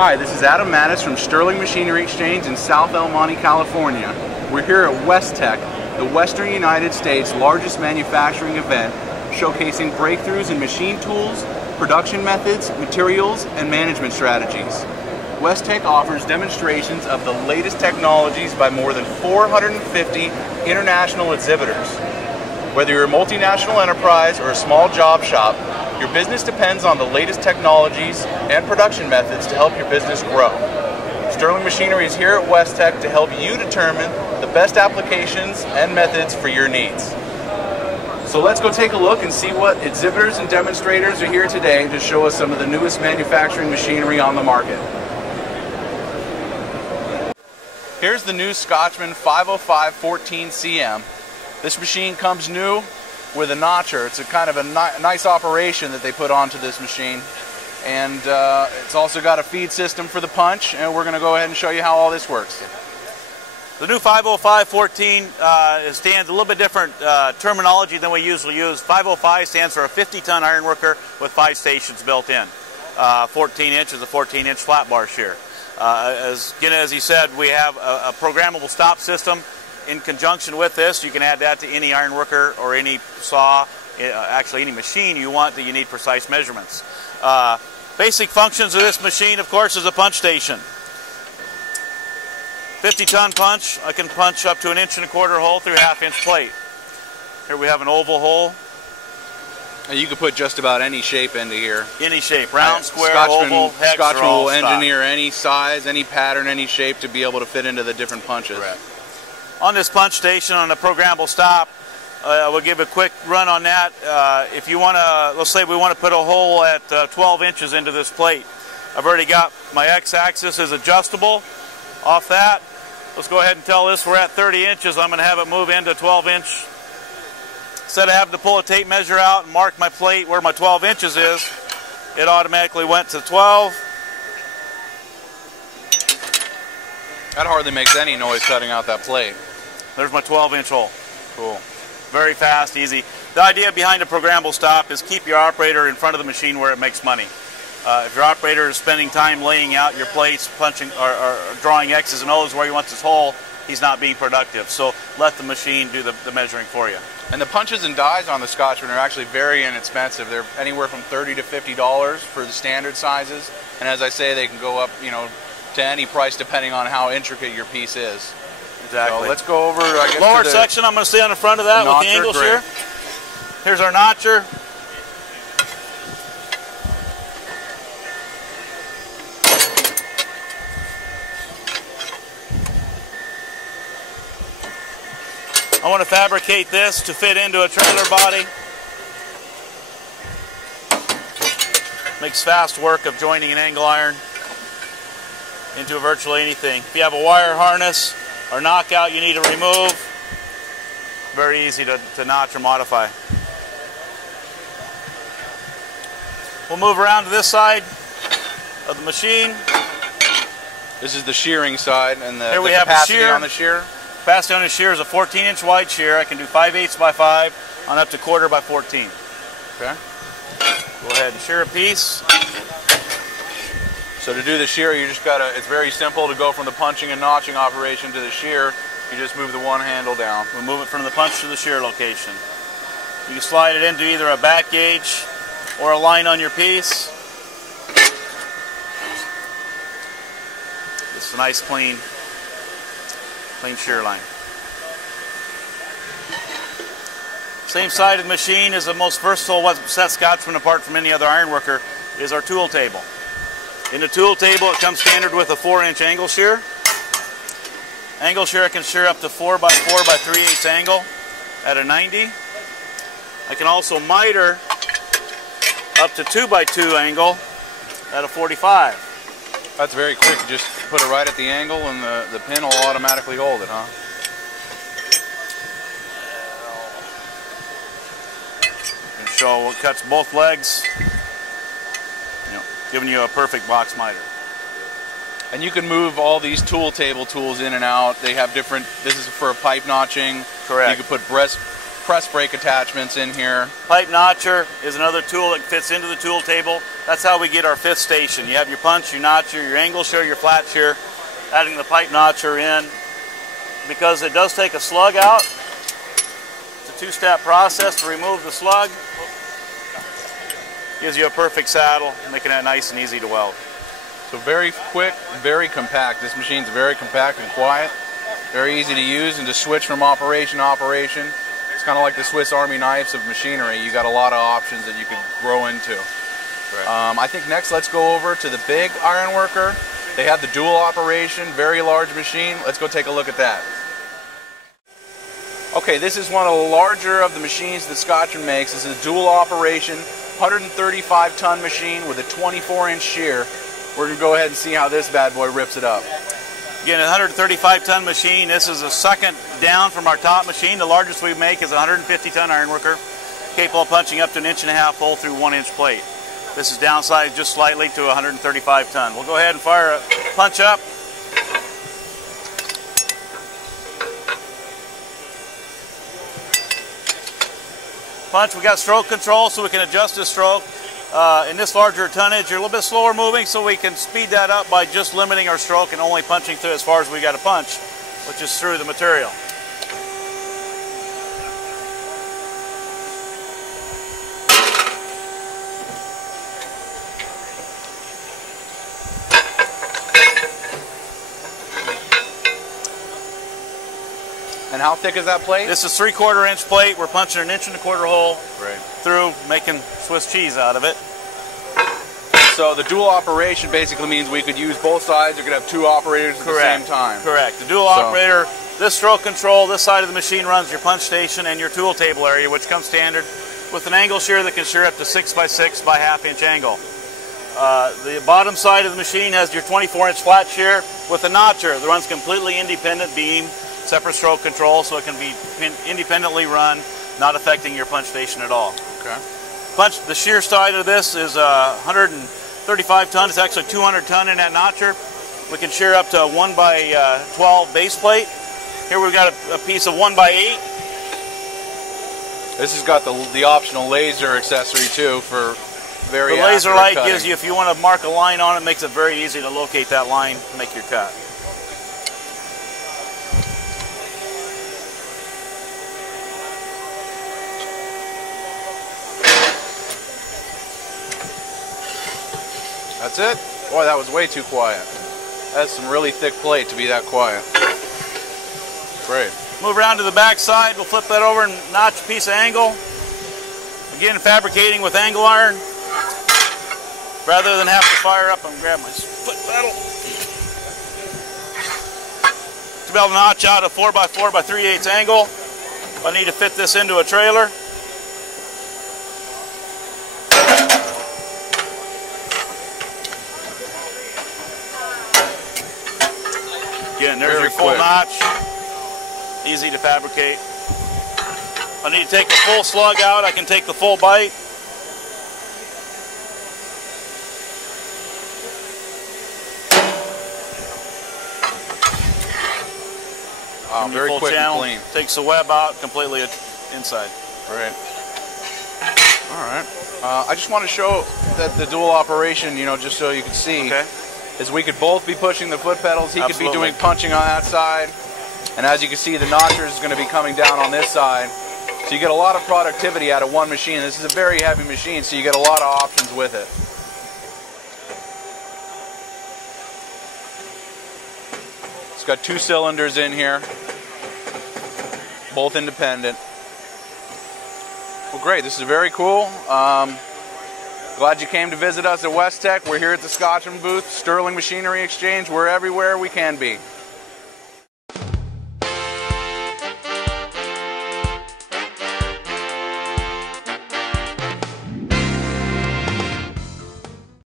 Hi, this is Adam Mattis from Sterling Machinery Exchange in South El Monte, California. We're here at Westec, the Western United States' largest manufacturing event, showcasing breakthroughs in machine tools, production methods, materials, and management strategies. Westec offers demonstrations of the latest technologies by more than 450 international exhibitors. Whether you're a multinational enterprise or a small job shop, your business depends on the latest technologies and production methods to help your business grow. Sterling Machinery is here at Westec to help you determine the best applications and methods for your needs. So let's go take a look and see what exhibitors and demonstrators are here today to show us some of the newest manufacturing machinery on the market. Here's the new Scotchman 505-14CM. This machine comes new with a notcher. It's a kind of a nice operation that they put onto this machine, and it's also got a feed system for the punch, and we're going to go ahead and show you how all this works. The new 505-14 stands a little bit different terminology than we usually use. 505 stands for a 50-ton iron worker with 5 stations built in. 14 inch is a 14-inch flat bar shear. As he said, we have a programmable stop system. In conjunction with this, you can add that to any iron worker or any saw, actually any machine you want that you need precise measurements. Basic functions of this machine, of course, is a punch station. 50-ton punch. I can punch up to 1.25 inch hole through 1/2 inch plate. Here we have an oval hole. And you could put just about any shape into here. Any shape, round, square, Scotchman, oval, hex, Scotchman all will stock. engineer any size, any pattern, any shape to be able to fit into the different punches. Correct. On this punch station, on a programmable stop, we'll give a quick run on that. If you want to, let's say we want to put a hole at 12 inches into this plate. I've already got my x-axis is adjustable. Off that, let's go ahead and tell this we're at 30 inches. I'm going to have it move into 12 inch. Instead of having to pull a tape measure out and mark my plate where my 12 inches is, it automatically went to 12. That hardly makes any noise cutting out that plate. There's my 12-inch hole. Cool. Very fast, easy. The idea behind a programmable stop is keep your operator in front of the machine where it makes money. If your operator is spending time laying out your plates, punching or drawing X's and O's where he wants his hole, he's not being productive. So let the machine do the measuring for you. And the punches and dies on the Scotchman are actually very inexpensive. They're anywhere from $30 to $50 for the standard sizes. And as I say, they can go up, to any price depending on how intricate your piece is. Exactly. So let's go over, I guess, lower to the section. I'm going to stay on the front of that with the angle shear. Here's our notcher. I want to fabricate this to fit into a trailer body. Makes fast work of joining an angle iron into virtually anything. If you have a wire harness or knockout you need to remove, very easy to notch or modify. We'll move around to this side of the machine. This is the shearing side, and the Here we have capacity the shear. on the shear. Capacity on the shear is a 14-inch wide shear. I can do 5/8 by 5 on up to 1/4 by 14. Okay. Go ahead and shear a piece. So to do the shear, you just gotta, it's very simple to go from the punching and notching operation to the shear. You just move the one handle down. We'll move it from the punch to the shear location. You can slide it into either a back gauge or a line on your piece. It's a nice clean shear line. Same side of the machine is the most versatile. What sets Scotchman apart from any other iron worker is our tool table. In the tool table, it comes standard with a 4-inch angle shear. Angle shear, I can shear up to 4 by 4 by 3/8 angle at a 90. I can also miter up to 2 by 2 angle at a 45. That's very quick. You just put it right at the angle, and the pin will automatically hold it, huh? And show what cuts both legs. Giving you a perfect box miter. And you can move all these tool table tools in and out. They have different, this is for pipe notching. Correct. You can put press press brake attachments in here. Pipe notcher is another tool that fits into the tool table. That's how we get our fifth station. You have your punch, your notcher, your angle shear, your flat shear. Adding the pipe notcher in, because it does take a slug out. It's a two-step process to remove the slug. Gives you a perfect saddle, making it nice and easy to weld. So very quick, very compact. This machine's very compact and quiet. Very easy to use and to switch from operation to operation. It's kind of like the Swiss Army knives of machinery. You got a lot of options that you can grow into. Right. I think next let's go over to the big iron worker. They have the dual operation, very large machine. Let's go take a look at that. Okay, this is one of the larger of the machines that Scotchman makes. This is a dual operation, 135 ton machine with a 24-inch shear. We're going to go ahead and see how this bad boy rips it up. Again, a 135 ton machine. This is a second down from our top machine. The largest we make is a 150 ton iron worker, capable of punching up to 1.5 inch hole through 1 inch plate. This is downsized just slightly to 135 ton. We'll go ahead and fire a punch up. Punch, we got stroke control so we can adjust the stroke. In this larger tonnage, you're a little bit slower moving, so we can speed that up by just limiting our stroke and only punching through as far as we got to punch, which is through the material. And how thick is that plate? This is 3/4 inch plate. We're punching an 1.25 inch hole right through, making Swiss cheese out of it. So the dual operation basically means we could use both sides. We could have two operators at the same time. Correct. The dual operator, this stroke control, this side of the machine runs your punch station and your tool table area, which comes standard with an angle shear that can shear up to 6 by 6 by 1/2 inch angle. The bottom side of the machine has your 24-inch flat shear with a notcher that runs completely independent beam, separate stroke control, so it can be independently run, not affecting your punch station at all. Okay. The shear side of this is 135 ton. It's actually 200 ton in that notcher. We can shear up to a 1 by 12 base plate. Here we've got a piece of 1 by 8. This has got the optional laser accessory too for very The laser light cutting. gives you, if you want to mark a line on it, makes it very easy to locate that line and make your cut. That's it? Boy, that was way too quiet. That's some really thick plate to be that quiet. Great. Move around to the back side. We'll flip that over and notch a piece of angle. Again, fabricating with angle iron. Rather than have to fire up, I'm going to grab my foot pedal. To be able to notch out a 4 by 4 by 3/8 angle, I need to fit this into a trailer. Again, there's your full notch. Easy to fabricate. If I need to take the full slug out, I can take the full bite. Very quick and clean. Takes the web out completely inside. Right. All right. I just want to show that the dual operation, just so you can see, is we could both be pushing the foot pedals. He could be doing punching on that side. And as you can see, the notcher is going to be coming down on this side. So you get a lot of productivity out of one machine. This is a very heavy machine, so you get a lot of options with it. It's got 2 cylinders in here, both independent. Well, great. This is very cool. Glad you came to visit us at Westec. We're here at the Scotchman booth, Sterling Machinery Exchange. We're everywhere we can be.